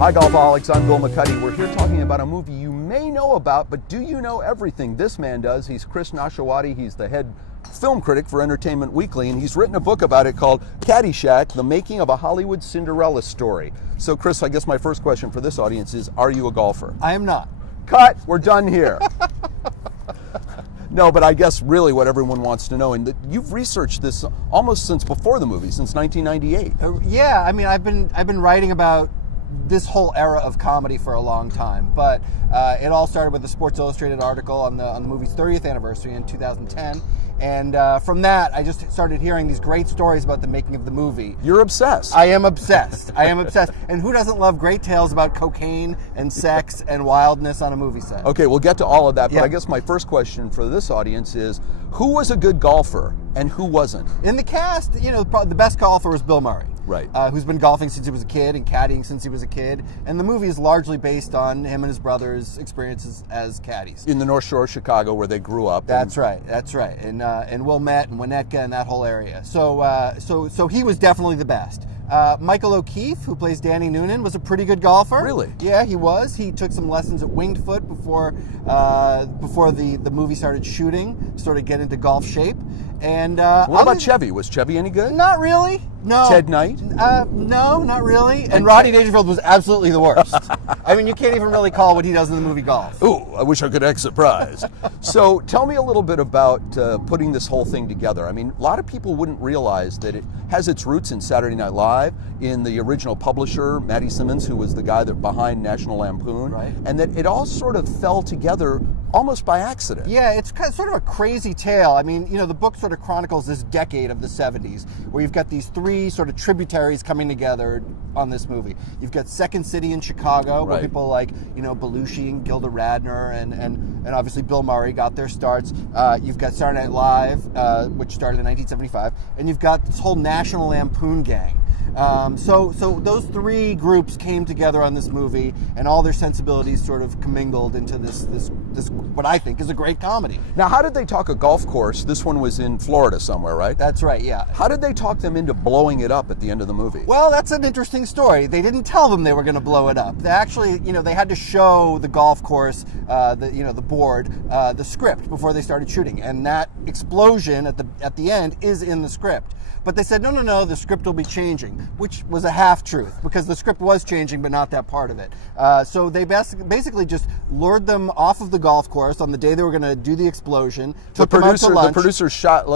Hi Golfoholics, I'm Bill McCuddy. We're here talking about a movie you may know about, but do you know everything? This man does. He's Chris Nashawaty. He's the head film critic for Entertainment Weekly, and he's written a book about it called Caddyshack, The Making of a Hollywood Cinderella Story. So Chris, I guess my first question for this audience is, are you a golfer? I am not. Cut! We're done here. No, but I guess really what everyone wants to know, and that you've researched this almost since before the movie, since 1998. Yeah, I mean, I've been writing about this whole era of comedy for a long time, but it all started with a Sports Illustrated article on the movie's 30th anniversary in 2010, and from that I just started hearing these great stories about the making of the movie. You're obsessed. I am obsessed. I am obsessed. And who doesn't love great tales about cocaine and sex and wildness on a movie set? Okay, we'll get to all of that, Yeah. but I guess my first question for this audience is, who was a good golfer and who wasn't? In the cast, probably the best golfer was Bill Murray. Right. Who's been golfing since he was a kid and caddying since he was a kid. And the movie is largely based on him and his brother's experiences as caddies. In the North Shore of Chicago where they grew up. That's right. And Wilmette and Winnetka and that whole area. So he was definitely the best. Michael O'Keefe, who plays Danny Noonan, was a pretty good golfer. Really? Yeah, he was. He took some lessons at Winged Foot before the movie started shooting, to sort of get into golf shape. And what about Chevy? Was Chevy any good? Not really. No. Ted Knight? No, not really. And Rodney Dangerfield was absolutely the worst. I mean, you can't even really call what he does in the movie golf. Ooh, I wish I could act surprised. So tell me a little bit about putting this whole thing together. I mean, a lot of people wouldn't realize that it has its roots in Saturday Night Live, in the original publisher, Matty Simmons, who was the guy that behind National Lampoon, right. And that it all sort of fell together almost by accident. Yeah, it's sort of a crazy tale. I mean, the book sort of chronicles this decade of the 70s, where you've got these three sort of tributaries coming together on this movie. You've got Second City in Chicago, where Right. people like, Belushi and Gilda Radner and obviously Bill Murray got their starts. You've got Saturday Night Live, which started in 1975, and you've got this whole National Lampoon gang. So those three groups came together on this movie, and all their sensibilities sort of commingled into this what I think is a great comedy. Now, how did they talk a golf course? This one was in Florida somewhere, right? That's right, yeah. How did they talk them into blowing it up at the end of the movie? Well, that's an interesting story. They didn't tell them they were going to blow it up. They actually, they had to show the golf course, the board, the script before they started shooting, and that explosion at the end is in the script. But they said, no, the script will be changing, which was a half-truth, because the script was changing, but not that part of it. So they basically just lured them off of the golf course on the day they were going to do the explosion. The took them out to lunch. producer shot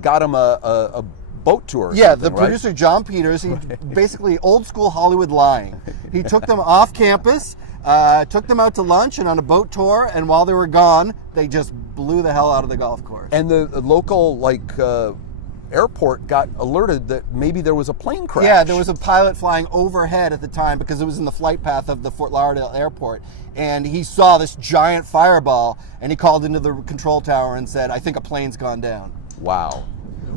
got him a boat tour. Or yeah, something, the producer, right? John Peters, he basically old school Hollywood lying. He took them off campus, took them out to lunch and on a boat tour, and while they were gone, they just blew the hell out of the golf course. And the local airport got alerted that maybe there was a plane crash. Yeah, there was a pilot flying overhead at the time because it was in the flight path of the Fort Lauderdale airport, and he saw this giant fireball, and he called into the control tower and said, "I think a plane's gone down." Wow.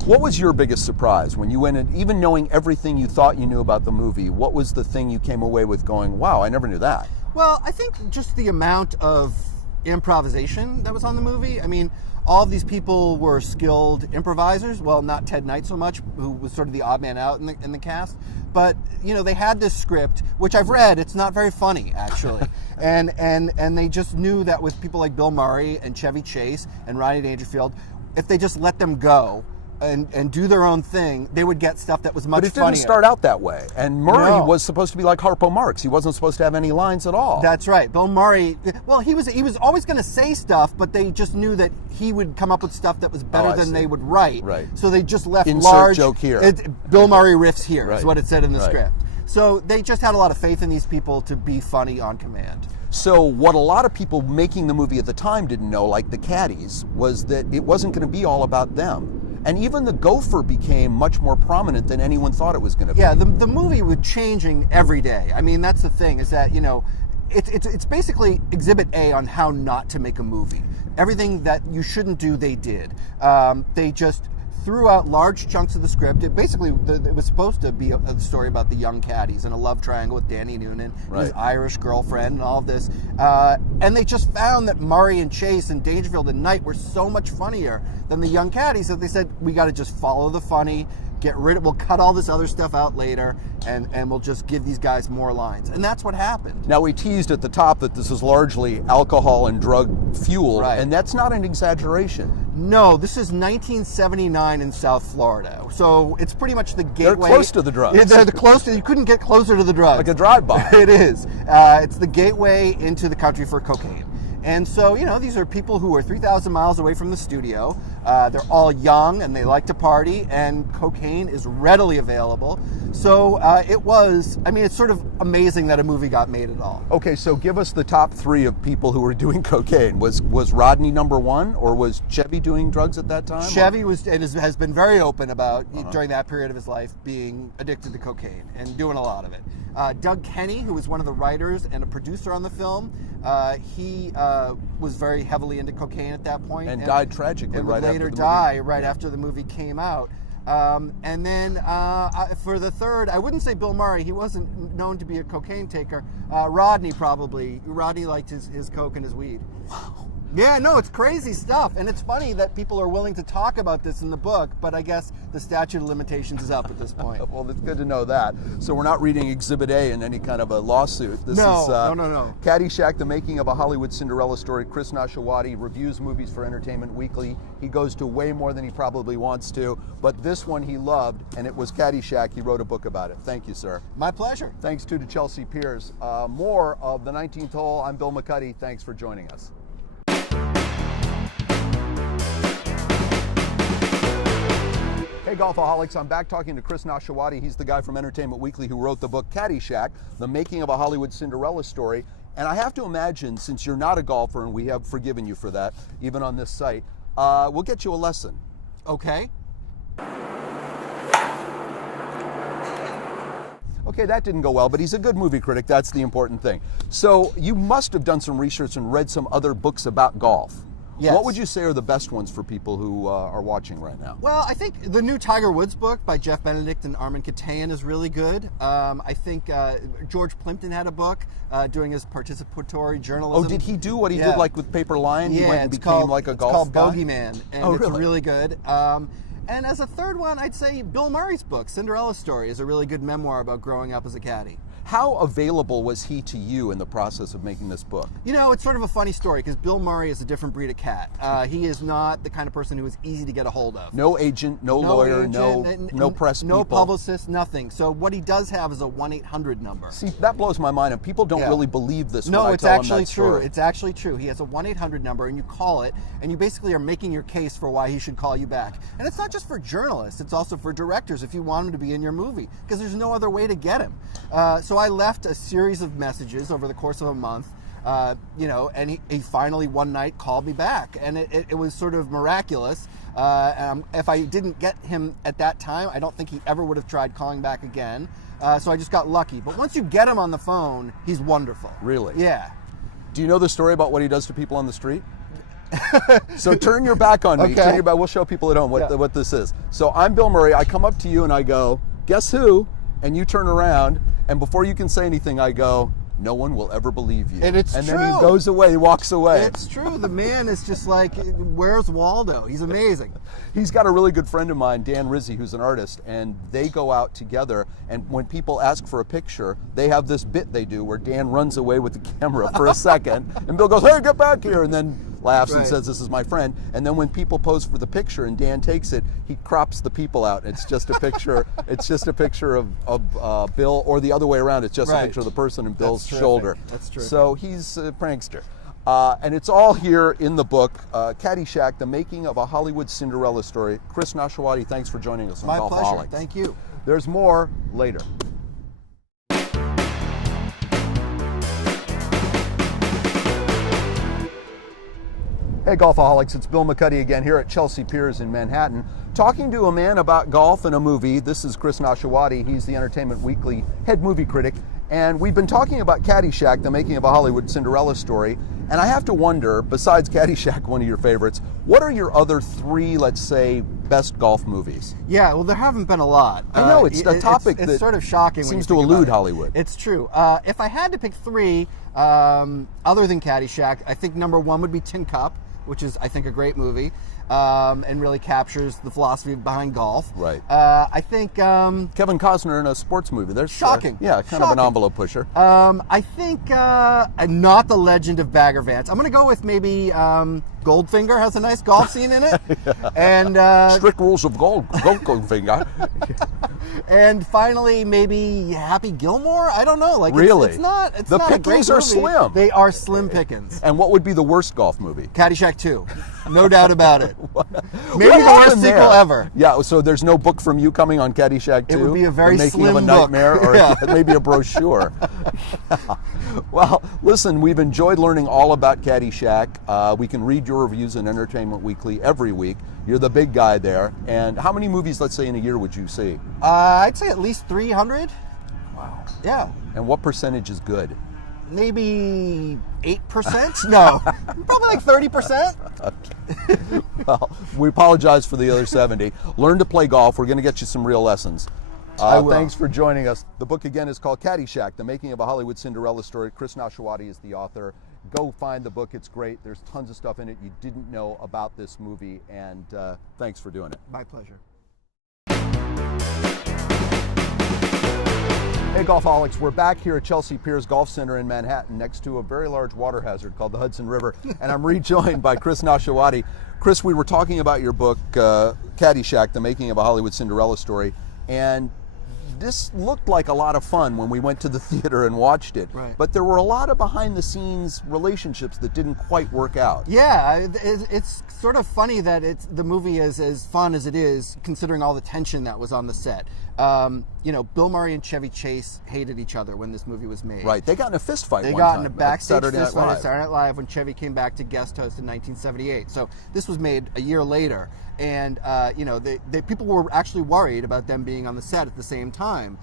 What was your biggest surprise when you went in, even knowing everything you thought you knew about the movie? What was the thing you came away with going, wow, I never knew that? Well, I think just the amount of improvisation that was on the movie. I mean, all of these people were skilled improvisers. Well, not Ted Knight so much, who was sort of the odd man out in the cast. But, they had this script, which I've read. It's not very funny, actually. and they just knew that with people like Bill Murray and Chevy Chase and Rodney Dangerfield, if they just let them go and do their own thing, they would get stuff that was much funnier. But it didn't start out that way. And Murray No. was supposed to be like Harpo Marx. He wasn't supposed to have any lines at all. That's right. Bill Murray, well, he was always going to say stuff, but they just knew that he would come up with stuff that was better than they would write. Right. So they just left Insert large joke here. Bill Murray riffs here, Right. is what it said in the Right. script. So they just had a lot of faith in these people to be funny on command. So what a lot of people making the movie at the time didn't know, like the caddies, was that it wasn't going to be all about them. And even the gopher became much more prominent than anyone thought it was going to be. Yeah, the movie was changing every day. I mean, that's the thing, is that, it's basically Exhibit A on how not to make a movie. Everything that you shouldn't do, they did. They just threw out large chunks of the script. It was supposed to be a story about the young caddies and a love triangle with Danny Noonan, and his Irish girlfriend, and all of this. And they just found that Murray and Chase and Dangerfield and Knight were so much funnier than the young caddies that they said, we got to just follow the funny, We'll cut all this other stuff out later, and we'll just give these guys more lines. And that's what happened. Now, we teased at the top that this is largely alcohol and drug fueled, Right. and that's not an exaggeration. No, this is 1979 in South Florida. So it's pretty much the gateway. They're close to the drugs. Yeah, they're close to, you couldn't get closer to the drugs. Like a drive-by. It is. It's the gateway into the country for cocaine. And so, these are people who are 3,000 miles away from the studio. They're all young and they like to party, and cocaine is readily available. So it's sort of amazing that a movie got made at all. Okay, so give us the top 3 of people who were doing cocaine. Was Rodney number 1, or was Chevy doing drugs at that time? Chevy has been very open about, during that period of his life, being addicted to cocaine and doing a lot of it. Doug Kenny, who was one of the writers and a producer on the film, he was very heavily into cocaine at that point. And died tragically and right would after later the die movie. right after the movie came out. And then for the third, I wouldn't say Bill Murray. He wasn't known to be a cocaine taker. Rodney probably. Rodney liked his coke and his weed. Yeah, no, it's crazy stuff. And it's funny that people are willing to talk about this in the book, but I guess the statute of limitations is up at this point. Well, it's good to know that. So we're not reading Exhibit A in any kind of a lawsuit. This No, is no. Caddyshack, the making of a Hollywood Cinderella story. Chris Nashawaty reviews movies for Entertainment Weekly. He goes to way more than he probably wants to, but this one he loved, and it was Caddyshack. He wrote a book about it. Thank you, sir. My pleasure. Thanks to Chelsea Piers. More of The 19th Hole. I'm Bill McCuddy. Thanks for joining us. Hey Golfoholics, I'm back talking to Chris Nashawaty. He's the guy from Entertainment Weekly who wrote the book Caddyshack, the making of a Hollywood Cinderella story. And I have to imagine, since you're not a golfer, and we have forgiven you for that, even on this site, we'll get you a lesson. Okay. Okay, that didn't go well, but he's a good movie critic. That's the important thing. So you must have done some research and read some other books about golf. Yes. What would you say are the best ones for people who are watching right now? Well, I think the new Tiger Woods book by Jeff Benedict and Armin Katayan is really good. I think George Plimpton had a book doing his participatory journalism. Oh, did he do what he did like with Paper Lion? He went and became like a golf It's called guy? Bogeyman, and Oh, it's really? really good. And as a third one, I'd say Bill Murray's book, Cinderella Story, is a really good memoir about growing up as a caddy. How available was he to you in the process of making this book? It's sort of a funny story because Bill Murray is a different breed of cat. He is not the kind of person who is easy to get a hold of. No agent, no lawyer, agent, no press no people. publicist, nothing. So what he does have is a 1-800 number. See, that blows my mind, and people don't really believe this when I it's tell them actually that true. story. It's actually true. He has a 1-800 number, and you call it, and you basically are making your case for why he should call you back. And it's not just for journalists; it's also for directors if you want him to be in your movie, because there's no other way to get him. So I left a series of messages over the course of a month. And he finally one night called me back, and it was sort of miraculous. If I didn't get him at that time, I don't think he ever would have tried calling back again. So I just got lucky. But once you get him on the phone, he's wonderful. Really? Yeah. Do you know the story about what he does to people on the street? So turn your back on me. Okay. Turn your back. We'll show people at home what this is. So I'm Bill Murray. I come up to you and I go, "Guess who?" And you turn around, and before you can say anything, I go, "No one will ever believe you." And it's then true. he goes away. He walks away. It's true. The man is just like, where's Waldo? He's amazing. He's got a really good friend of mine, Dan Rizzi, who's an artist, and they go out together, and when people ask for a picture, they have this bit they do where Dan runs away with the camera for a second, and Bill goes, "Hey, get back here," and then laughs and says, "This is my friend." And then when people pose for the picture and Dan takes it, he crops the people out. It's just a picture. It's just a picture of Bill, or the other way around. It's just a picture of the person and Bill's shoulder. That's true. So he's a prankster. And it's all here in the book, Caddyshack, the making of a Hollywood Cinderella story. Chris Nashawaty, thanks for joining us on My Golfoholics. pleasure. Thank you. There's more later. Hey Golfoholics, it's Bill McCuddy again here at Chelsea Piers in Manhattan, talking to a man about golf and a movie. This is Chris Nashawaty. He's the Entertainment Weekly head movie critic, and we've been talking about Caddyshack, the making of a Hollywood Cinderella story. And I have to wonder, besides Caddyshack, one of your favorites, what are your other 3, let's say, best golf movies? Yeah, well, there haven't been a lot. I know, it's a topic it's that sort of shocking. seems when to you think elude about it. Hollywood. It's true. If I had to pick 3, other than Caddyshack, I think number 1 would be Tin Cup, which is, I think, a great movie, and really captures the philosophy behind golf. Right. I think Kevin Costner in a sports movie. There's shocking. Yeah, kind of an envelope pusher. I think not The Legend of Bagger Vance. I'm going to go with maybe Goldfinger has a nice golf scene in it, and Strict Rules of Goldfinger. and finally maybe Happy Gilmore. I don't know. Like Really? it's not. It's The not a great pickings are movie. slim. They are slim pickings. And what would be the worst golf movie? Caddyshack 2, no doubt about it. Maybe What the worst happened sequel there? ever. Yeah, so there's no book from you coming on Caddyshack 2? It would be a very The Making slim of a book. Nightmare, or Yeah. maybe a brochure. Well, listen, we've enjoyed learning all about Caddyshack. We can read your reviews in Entertainment Weekly every week. You're the big guy there. And how many movies, let's say, in a year would you see? I'd say at least 300. Wow. Yeah. And what percentage is good? Maybe 8%? No. Probably like 30%. Well, we apologize for the other 70. Learn to play golf. We're going to get you some real lessons. I will. Thanks for joining us. The book again is called Caddyshack, The Making of a Hollywood Cinderella Story. Chris Nashawaty is the author. Go find the book. It's great. There's tons of stuff in it you didn't know about this movie, and thanks for doing it. My pleasure. Hey Golfoholics, we're back here at Chelsea Piers Golf Center in Manhattan next to a very large water hazard called the Hudson River, and I'm rejoined by Chris Nashawaty. Chris, we were talking about your book, Caddyshack, The Making of a Hollywood Cinderella Story, and this looked like a lot of fun when we went to the theater and watched it, Right. but there were a lot of behind-the-scenes relationships that didn't quite work out. Yeah, it's sort of funny that the movie is as fun as it is, considering all the tension that was on the set. Bill Murray and Chevy Chase hated each other when this movie was made. Right, they got in a fist fight They one got time in a at backstage Saturday fist Night fight Live. at Saturday Night Live when Chevy came back to guest host in 1978. So this was made a year later, and people were actually worried about them being on the set at the same time,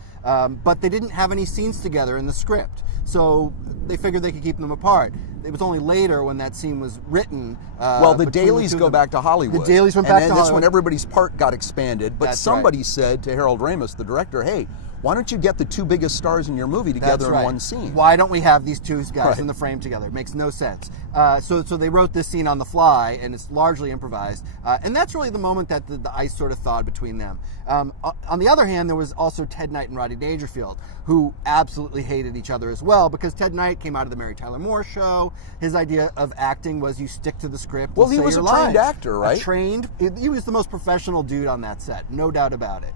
but they didn't have any scenes together in the script, so they figured they could keep them apart. It was only later when that scene was written. Well, the between dailies two of go them. back to Hollywood. The dailies went and back then to that's Hollywood. when everybody's part got expanded. But That's somebody right. said to Harold Ramis, the director, hey, why don't you get the two biggest stars in your movie That's together right. in one scene? Why don't we have these two guys Right. in the frame together? It makes no sense. So they wrote this scene on the fly, and it's largely improvised. And that's really the moment that the ice sort of thawed between them. On the other hand, there was also Ted Knight and Rodney Dangerfield, who absolutely hated each other as well, because Ted Knight came out of the Mary Tyler Moore Show. His idea of acting was you stick to the script. Well, and he say was your a trained lines. actor, right? He was the most professional dude on that set, no doubt about it.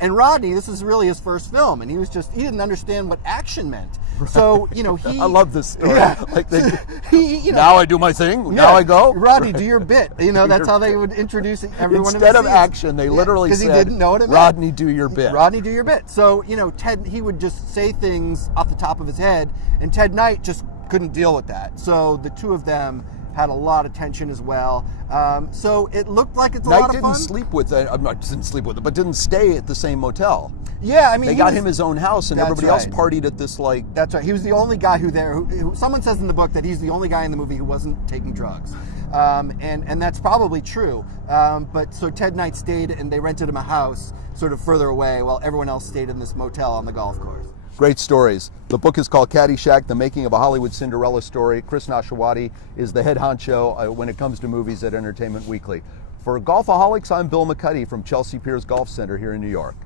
And Rodney, this is really his first film, and he didn't understand what action meant. So, he... I love this story. Yeah. Like He, now I do my thing, now I go. Rodney, do your bit. That's how they would introduce everyone. Instead in the of scenes. action, they literally because said, he didn't know what it meant. Rodney, do your bit. Rodney, do your bit. So, Ted, he would just say things off the top of his head, and Ted Knight just couldn't deal with that. So the two of them had a lot of tension as well. So it looked like it's a Knight lot of didn't fun. didn't stay at the same motel. Yeah, I mean, They got him his own house, and That's everybody else right. partied at this, like... That's right. He was the only guy who someone says in the book that he's the only guy in the movie who wasn't taking drugs. And that's probably true. But so Ted Knight stayed, and they rented him a house sort of further away while everyone else stayed in this motel on the golf course. Great stories. The book is called Caddyshack, The Making of a Hollywood Cinderella Story. Chris Nashawaty is the head honcho when it comes to movies at Entertainment Weekly. For Golfoholics, I'm Bill McCuddy from Chelsea Piers Golf Center here in New York.